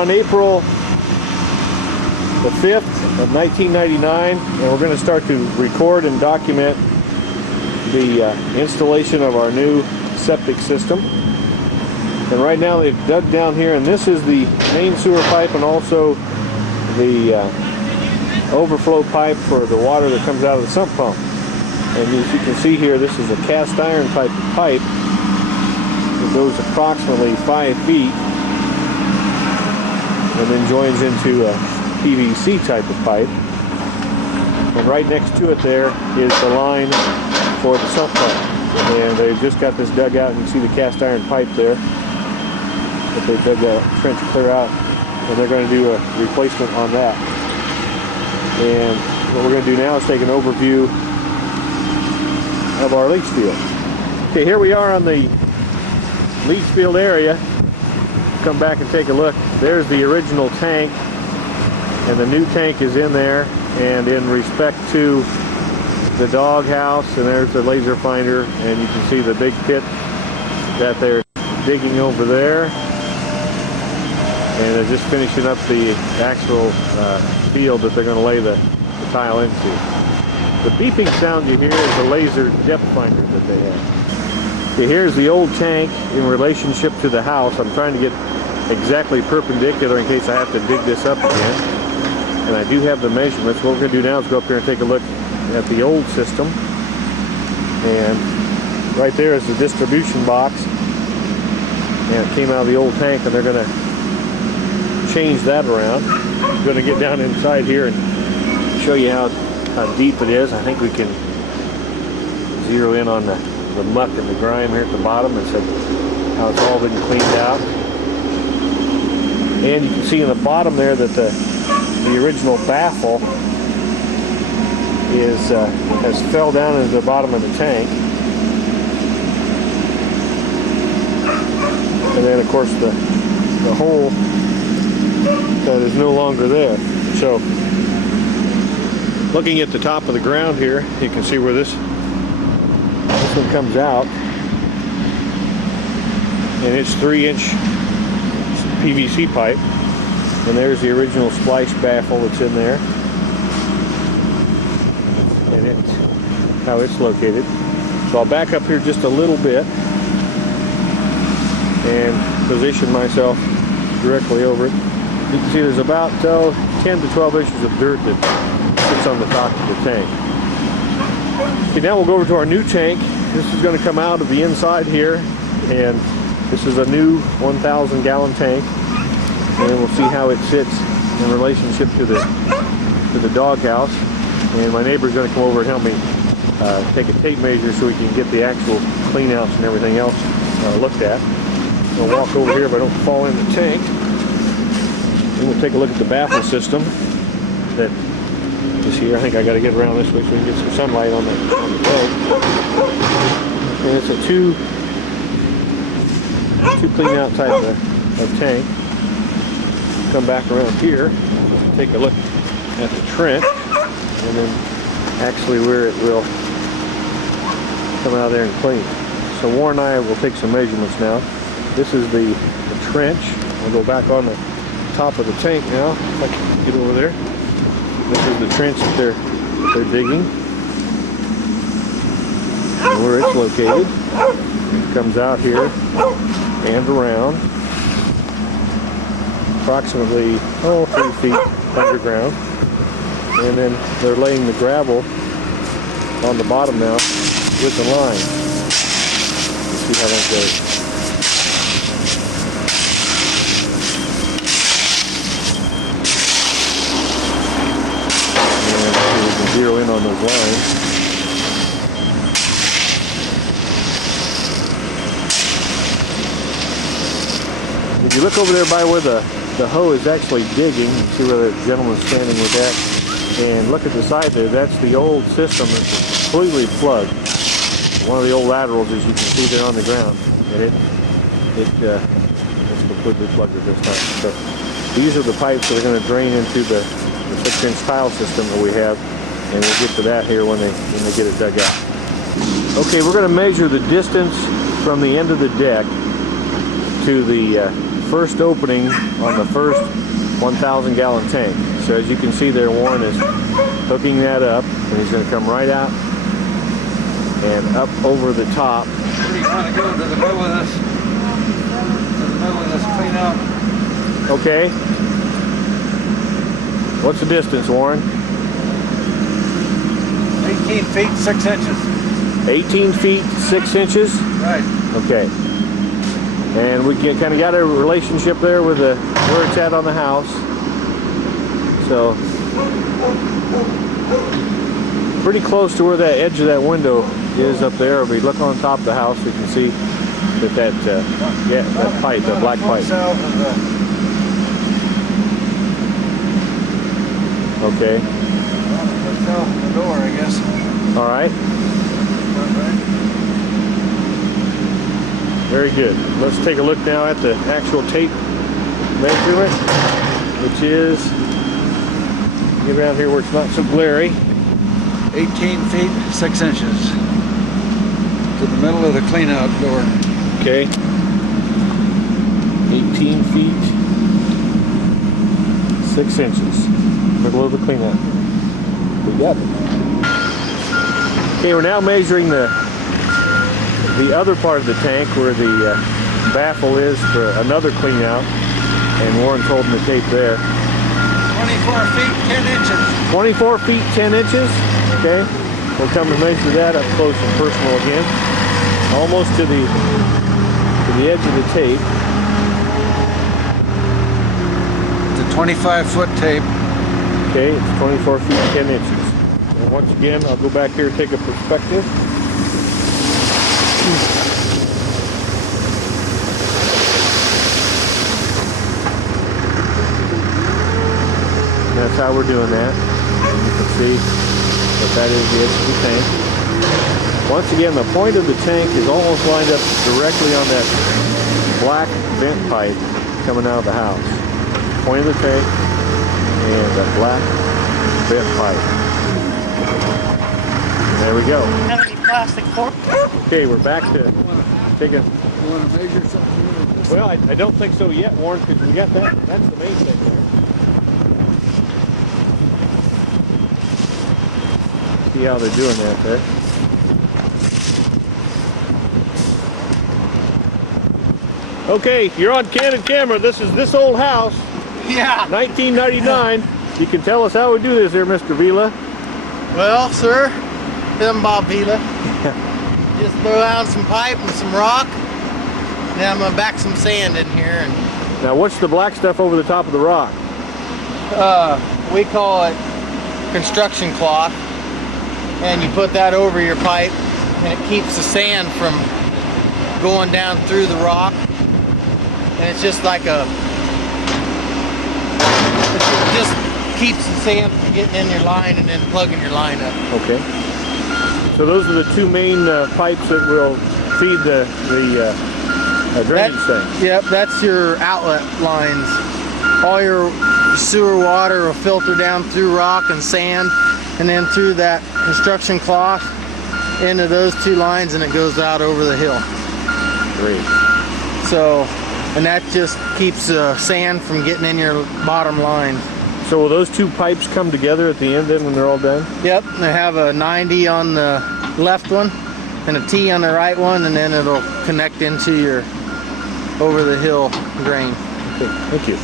on April the 5th of 1999, and we're going to start to record and document the installation of our new septic system. And right now they've dug down here, and this is the main sewer pipe and also the overflow pipe for the water that comes out of the sump pump. And as you can see here, this is a cast iron type of pipe. It goes approximately 5 feet and then joins into a PVC type of pipe. And right next to it there is the line for the sump pump. And they've just got this dug out, and you can see the cast iron pipe there that they dug a trench clear out, and they're going to do a replacement on that. And what we're going to do now is take an overview of our leach field. Okay, here we are on the leach field area. Come back and take a look. There's the original tank, and the new tank is in there. And in respect to the dog house, and there's the laser finder, and you can see the big pit that they're digging over there. And they're just finishing up the actual field that they're going to lay the tile into. The beeping sound you hear is the laser depth finder that they have. Okay, here's the old tank in relationship to the house. I'm trying to get exactly perpendicular in case I have to dig this up again. And I do have the measurements. What we're going to do now is go up here and take a look at the old system. And right there is the distribution box. And it came out of the old tank, and they're going to change that around. I'm going to get down inside here and show you how deep it is. I think we can zero in on the muck and the grime here at the bottom and see how it's all been cleaned out. And you can see in the bottom there that the original baffle has fell down into the bottom of the tank. And then of course the hole that is no longer there. So looking at the top of the ground here, you can see where this one comes out, and it's 3-inch PVC pipe, and there's the original splice baffle that's in there, and how it's located. So I'll back up here just a little bit and position myself directly over it. You can see there's about 10 to 12 inches of dirt that sits on the top of the tank. Okay, now we'll go over to our new tank. This is going to come out of the inside here, and this is a new 1,000 gallon tank, and we'll see how it sits in relationship to the dog house. And my neighbor's going to come over and help me take a tape measure so we can get the actual cleanouts and everything else looked at. I'll walk over here if I don't fall in the tank. And we'll take a look at the baffle system that is here. I think I got to get around this way so we can get some sunlight on the tank. And it's a two clean out type of tank. Come back around here, take a look at the trench, and then actually where it will come out of there and clean. So Warren and I will take some measurements now. This is the trench. I'll go back on the top of the tank now, if I can get over there. This is the trench that they're digging, and where it's located. It comes out here and around, approximately 3 feet underground, and then they're laying the gravel on the bottom now with the line. Let's see how that goes. Zero in on those lines. If you look over there by where the hoe is actually digging, you see where the gentleman's standing with that, and look at the side there, that's the old system that's completely plugged. One of the old laterals, as you can see there on the ground, and it's completely plugged at this time. So these are the pipes that are going to drain into the 6-inch tile system that we have. And we'll get to that here when they get it dug out. Okay, we're going to measure the distance from the end of the deck to the first opening on the first 1,000 gallon tank. So as you can see there, Warren is hooking that up, and he's going to come right out and up over the top. Where do you want to go? To the middle of this? To the middle of this clean out. Okay. What's the distance, Warren? 18 feet, 6 inches. 18 feet, 6 inches? Right. Okay. And we kind of got a relationship there with where it's at on the house. So, pretty close to where that edge of that window is up there. If we look on top of the house, we can see that that pipe, that black pipe. Okay. South of the door, I guess. All right. Very good. Let's take a look now at the actual tape measurement, which is, get around here where it's not so glary. 18 feet, 6 inches. To the middle of the clean out door. Okay. 18 feet, 6 inches. Middle of the clean out. We got it. Okay, we're now measuring the other part of the tank where the baffle is for another clean out, and Warren's holding the tape there. 24 feet, 10 inches. 24 feet, 10 inches. Okay, we'll come and measure that up close and personal again. Almost to the edge of the tape. It's a 25-foot tape. Okay, it's 24 feet, 10 inches. And once again, I'll go back here and take a perspective. And that's how we're doing that. And you can see that is the edge of the tank. Once again, the point of the tank is almost lined up directly on that black vent pipe coming out of the house. Point of the tank and that black vent pipe. There we go. Have any plastic fork? Okay, we're back to taking. You want to measure something with this? Well, I don't think so yet, Warren, because we got that. That's the main thing there. See how they're doing that there. Okay, you're on candid camera. This is this old house. Yeah. 1999. You can tell us how we do this here, Mr. Vila. Well, sir, I'm Bob Vila. Just throw out some pipe and some rock. Then I'm gonna back some sand in here, and Now, what's the black stuff over the top of the rock? we call it construction cloth. And you put that over your pipe, and it keeps the sand from going down through the rock. And it's just like it just keeps the sand from getting in your line and then plugging your line up. Okay. So those are the two main pipes that will feed the drainage tank. Yep, that's your outlet lines. All your sewer water will filter down through rock and sand, and then through that construction cloth into those two lines, and it goes out over the hill. Great. So, and that just keeps sand from getting in your bottom line. So will those two pipes come together at the end then when they're all done? Yep, they have a 90 on the left one and a T on the right one, and then it'll connect into your over the hill drain. Okay, thank you.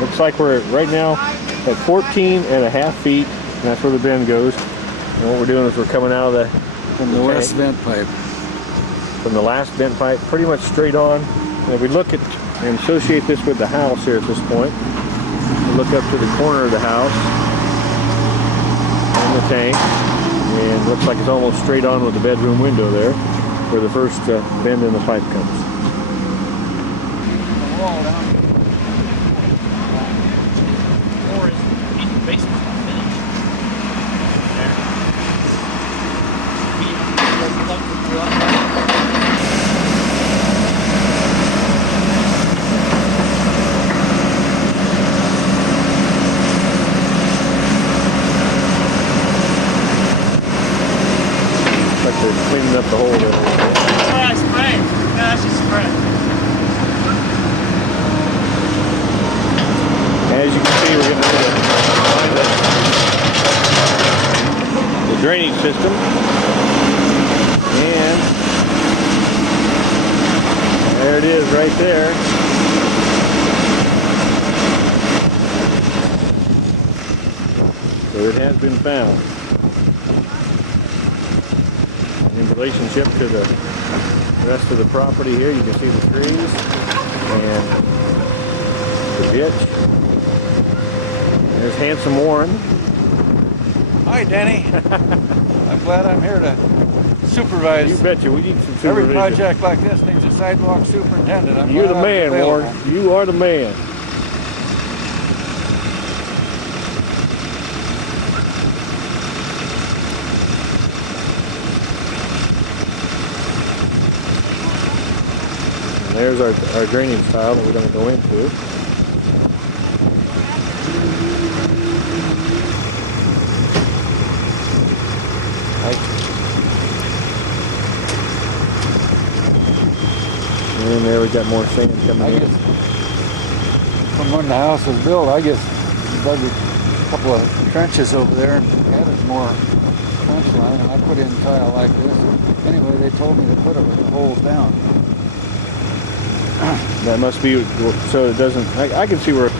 Looks like we're right now at 14.5 feet, and that's where the bend goes. And what we're doing is we're coming out of From the west vent pipe. from the last vent pipe, pretty much straight on. And if we look at and associate this with the house here at this point, we look up to the corner of the house and the tank, and it looks like it's almost straight on with the bedroom window there, where the first bend in the pipe comes. Like they're cleaning up the hole there. Spray. No, that's just spray. system. And there it is right there. So it has been found. In relationship to the rest of the property here, you can see the trees and the ditch. There's Handsome Warren. Hi, Denny. I'm glad I'm here to supervise. You betcha, we need some Every supervision. project like this needs a sidewalk superintendent. You're the man, Warren. You are the man. And there's our drainage tile that we're going to go into. And there we got more sand coming in. From when the house was built, I guess dug a couple of trenches over there and added more trench line, and I put in tile like this. Anyway, they told me to put it with the holes down. That must be so it doesn't. I can see where.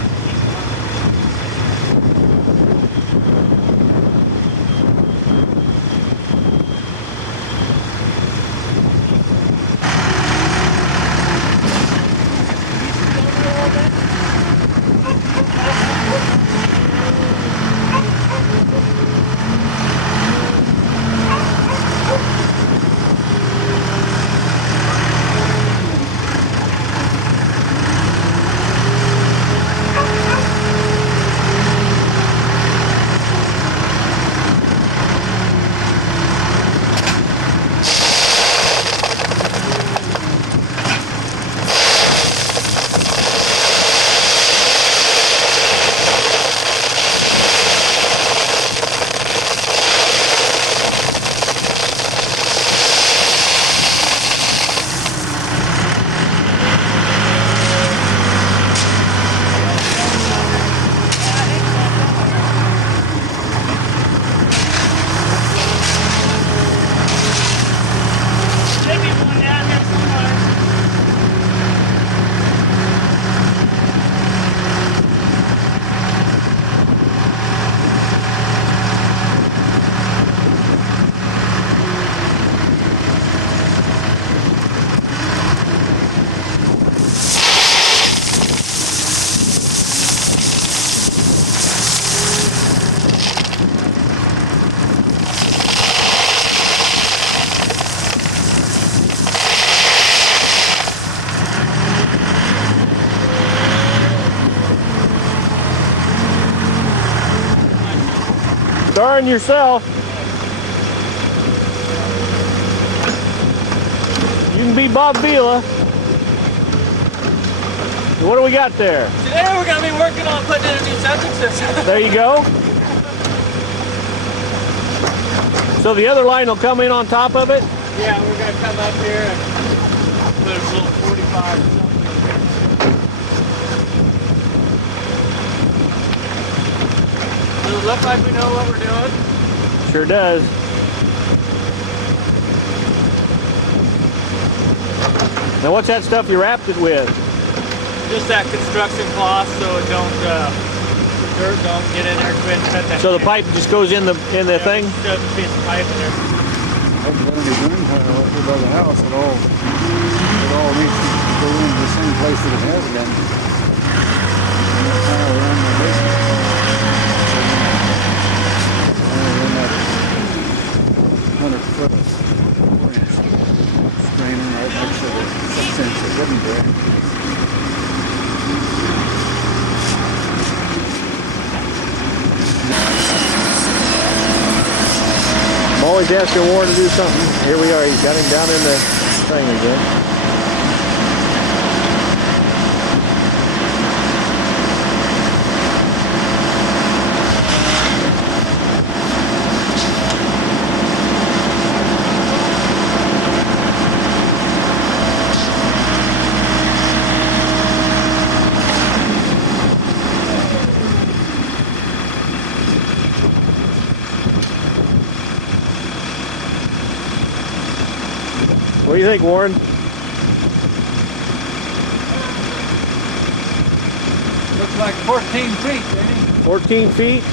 Darn yourself. You can be Bob Vila. What do we got there? Today we're going to be working on putting in a new septic system. There you go. So the other line will come in on top of it? Yeah, we're going to come up here and put a little 45 or something. Does it look like we know what we're doing? Sure does. Now what's that stuff you wrapped it with? Just that construction cloth so it don't, the dirt don't get in there quick. Cut that So the pipe just goes in the thing? Shove a piece of pipe in there. That's better be doing tile up here by the house. It all needs to go into the same place that it has been. And that tile around my basement. And that 100-foot 4-inch strainer right next to the 6-inch that wouldn't break. I'm always asking Warren to do something. Here we are. He's got him down in the thing again. do you think, Warren? Looks like 14 feet, Danny. 14 feet?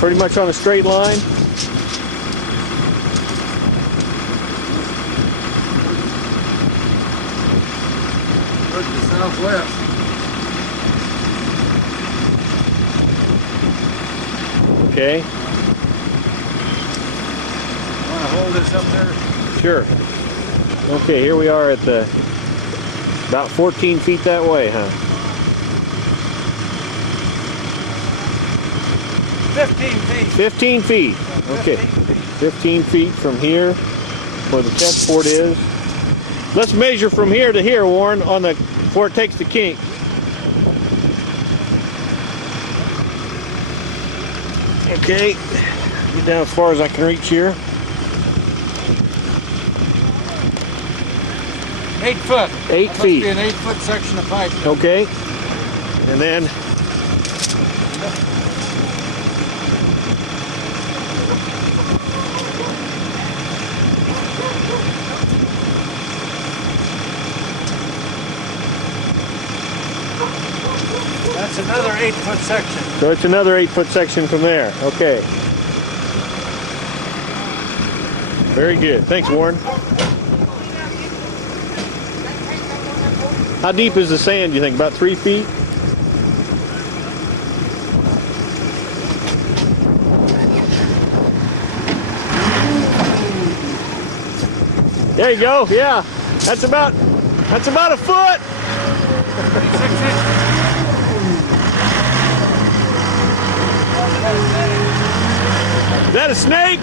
Pretty much on a straight line. Look to the southwest. Okay. Want to hold this up there? Sure. Okay, here we are at the about 14 feet that way, huh? 15 feet. 15 feet. Okay. 15 feet from here where the test port is. Let's measure from here to here, Warren, on the before it takes the kink. Okay. Get down as far as I can reach here. 8 foot. 8 That feet. Must be an 8-foot section of pipe. Okay. And then That's another 8-foot section. so it's another 8-foot section from there. Okay. Very good. Thanks, Warren. How deep is the sand, do you think? About 3 feet? There you go. Yeah. That's about a foot. Is that a snake?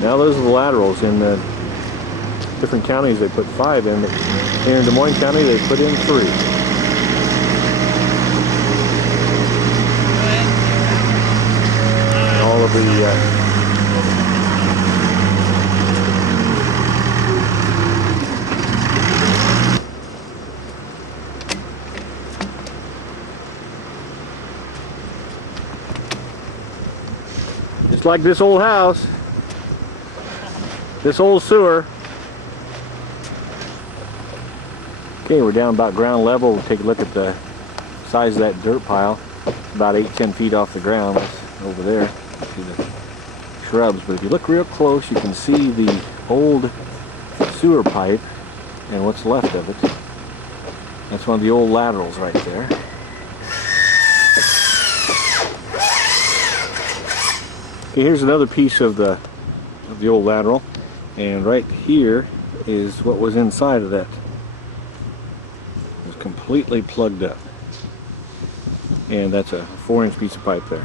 Now those are the laterals. In the different counties they put 5 in, but here in Des Moines County they put in 3. And all of the just like this old house, this old sewer. Okay, we're down about ground level. We'll take a look at the size of that dirt pile. About 8-10 feet off the ground. It's over there. See the shrubs, but if you look real close, you can see the old sewer pipe and what's left of it. That's one of the old laterals right there. Okay, here's another piece of the old lateral, and right here is what was inside of that. It was completely plugged up, and that's a 4-inch piece of pipe there.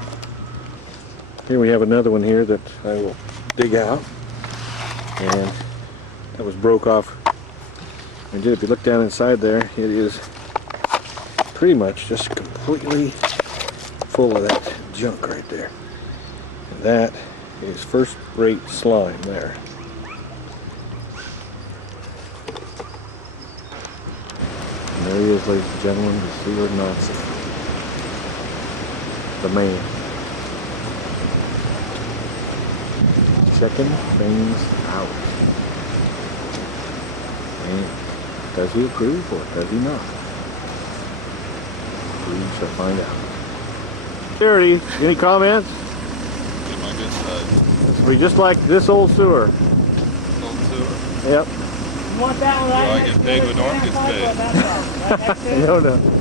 Here we have another one here that I will dig out, and that was broke off. And if you look down inside there, it is pretty much just completely full of that junk right there. And that is first-rate slime there. And there he is, ladies and gentlemen, the sewer Nazi. The man. Checking things out. And does he approve or does he not? We shall find out. Charity, any comments? It'll be just like this old sewer. Old sewer. Yep. You want that one right Do I next get to paid the when Norm sand gets pipe paid? or that one? That's it? No.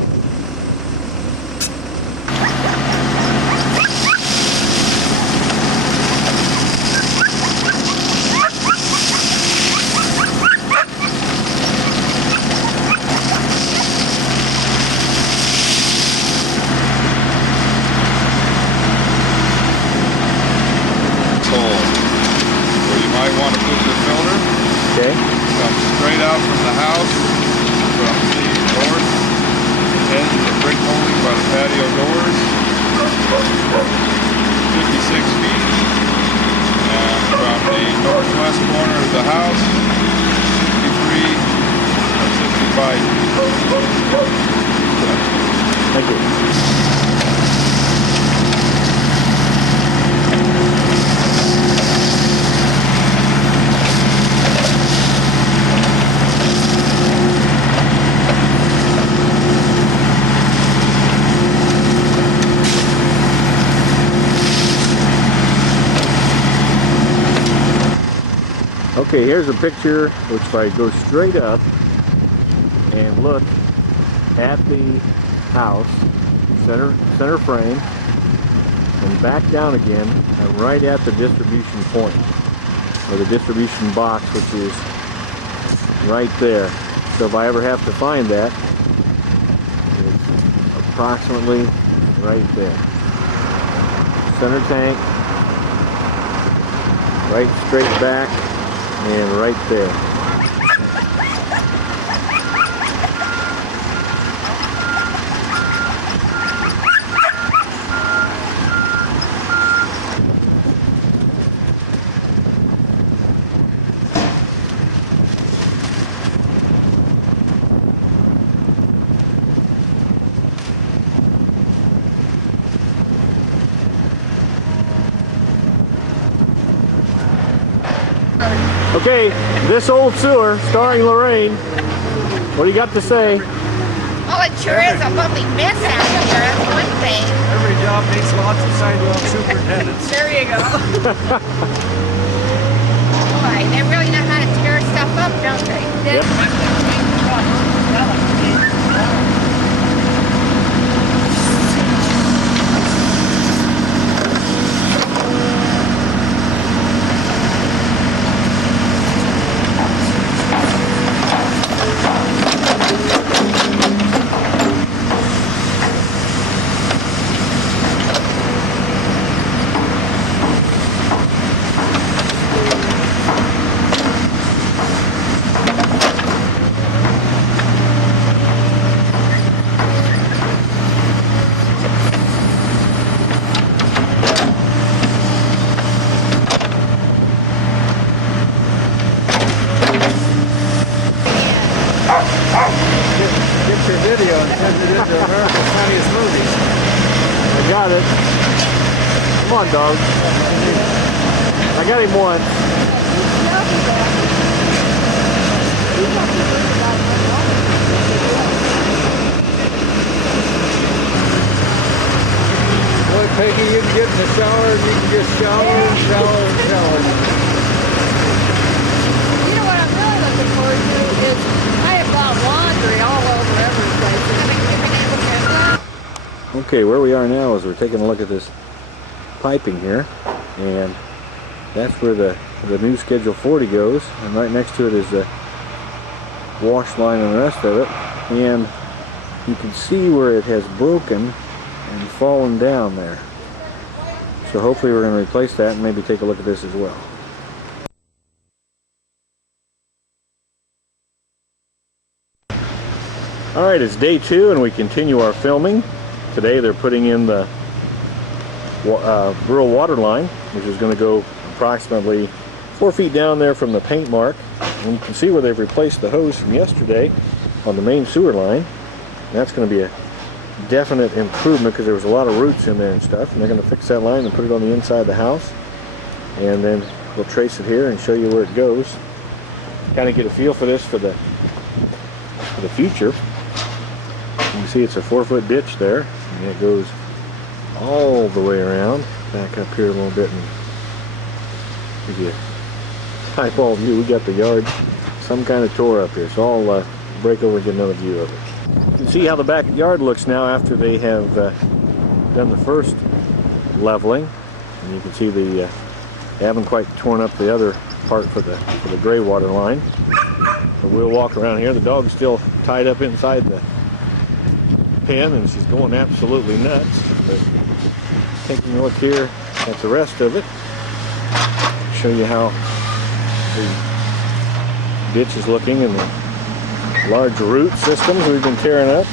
out from the house from the north edge of the brick molding by the patio doors, 56 feet. And from the northwest corner of the house, 53 or 65 feet. Thank you. Okay, here's a picture which if I go straight up and look at the house, center frame, and back down again, and right at the distribution point, or the distribution box, which is right there. So if I ever have to find that, it's approximately right there. Center tank, right straight back, and right there. Okay, this old sewer, starring Lorraine. What do you got to say? Oh, it sure is a lovely mess out here, that's one thing. Every job needs lots of sidewalk superintendents. There you go. Boy, they really know how to tear stuff up, don't they? Yep. Get your video and send it into America's Funniest Movies. I got it. Come on, dog. I got him once. Boy, Peggy, you can get in the shower and you can just shower and shower and shower. You know what I'm really looking forward to is I have got laundry all over every place. And we've been able to get that. Okay, where we are now is we're taking a look at this piping here, and that's where the new Schedule 40 goes, and right next to it is the wash line and the rest of it, and you can see where it has broken and fallen down there. So hopefully we're going to replace that and maybe take a look at this as well. Alright, it's day 2 and we continue our filming. Today they're putting in the rural water line, which is going to go approximately 4 feet down there from the paint mark. And you can see where they've replaced the hose from yesterday on the main sewer line. And that's going to be a definite improvement because there was a lot of roots in there and stuff. And they're going to fix that line and put it on the inside of the house. And then we'll trace it here and show you where it goes. Kind of get a feel for this for the future. You can see it's a 4-foot ditch there, and it goes all the way around. Back up here a little bit and give you a eyeball view. We got the yard some kind of tore up here, so I'll break over and get another view of it. You can see how the backyard looks now after they have done the first leveling, and you can see they haven't quite torn up the other part for the gray water line. But we'll walk around here. The dog's still tied up inside the pen and she's going absolutely nuts. But taking a look here at the rest of it, show you how the ditch is looking and the large root systems we've been tearing up.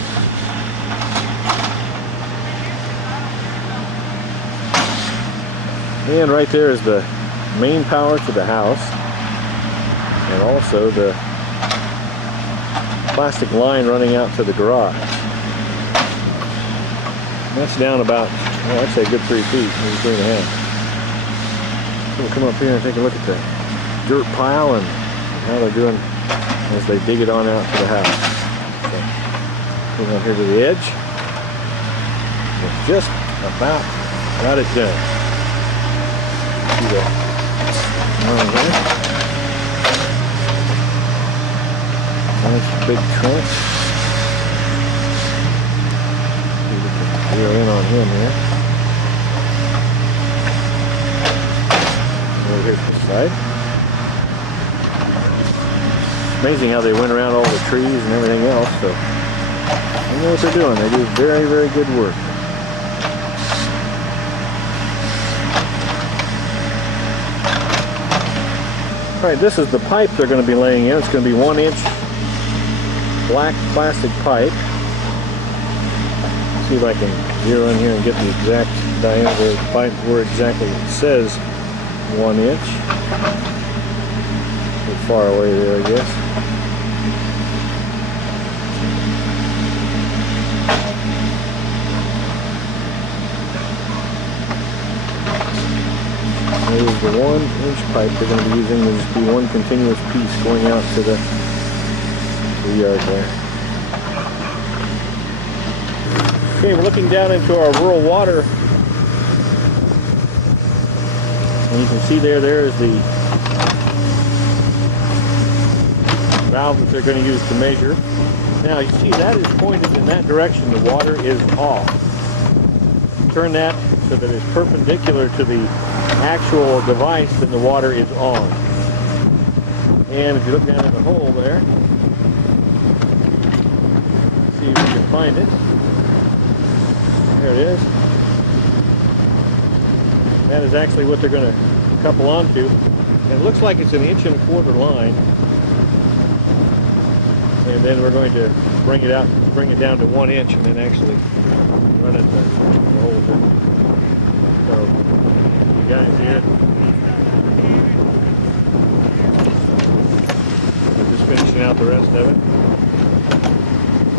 And right there is the main power to the house, and also the plastic line running out to the garage. That's down about, well, I'd say a good 3 feet, maybe 3.5. So we'll come up here and take a look at the dirt pile and how they're doing as they dig it on out to the house. So, come up here to the edge. It's just about got it done. See that line here? Nice big trench. Zero in on him here. Over here's the side. Amazing how they went around all the trees and everything else. So they know what they're doing. They do very, very good work. All right, this is the pipe they're going to be laying in. It's going to be 1-inch black plastic pipe. See if I can zero in here and get the exact diameter of the pipe where exactly it says 1 inch. A bit far away there, I guess. There's the 1-inch pipe they're going to be using. There'll just be one continuous piece going out to the yard there. Okay, we're looking down into our rural water. And you can see there is the valve that they're going to use to measure. Now you see that is pointed in that direction. The water is off. Turn that so that it's perpendicular to the actual device, then the water is on. And if you look down in the hole there, see if you can find it. There it is. That is actually what they're going to couple onto. And it looks like it's an 1.25-inch line. And then we're going to bring it out, bring it down to 1 inch, and then actually run it the whole bit. So, you guys here, we're just finishing out the rest of it.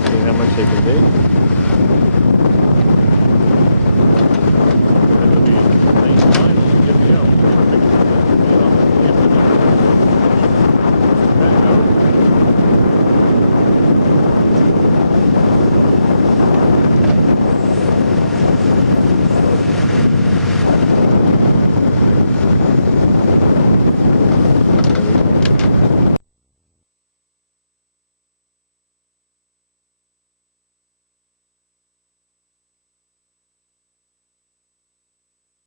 See how much they can do.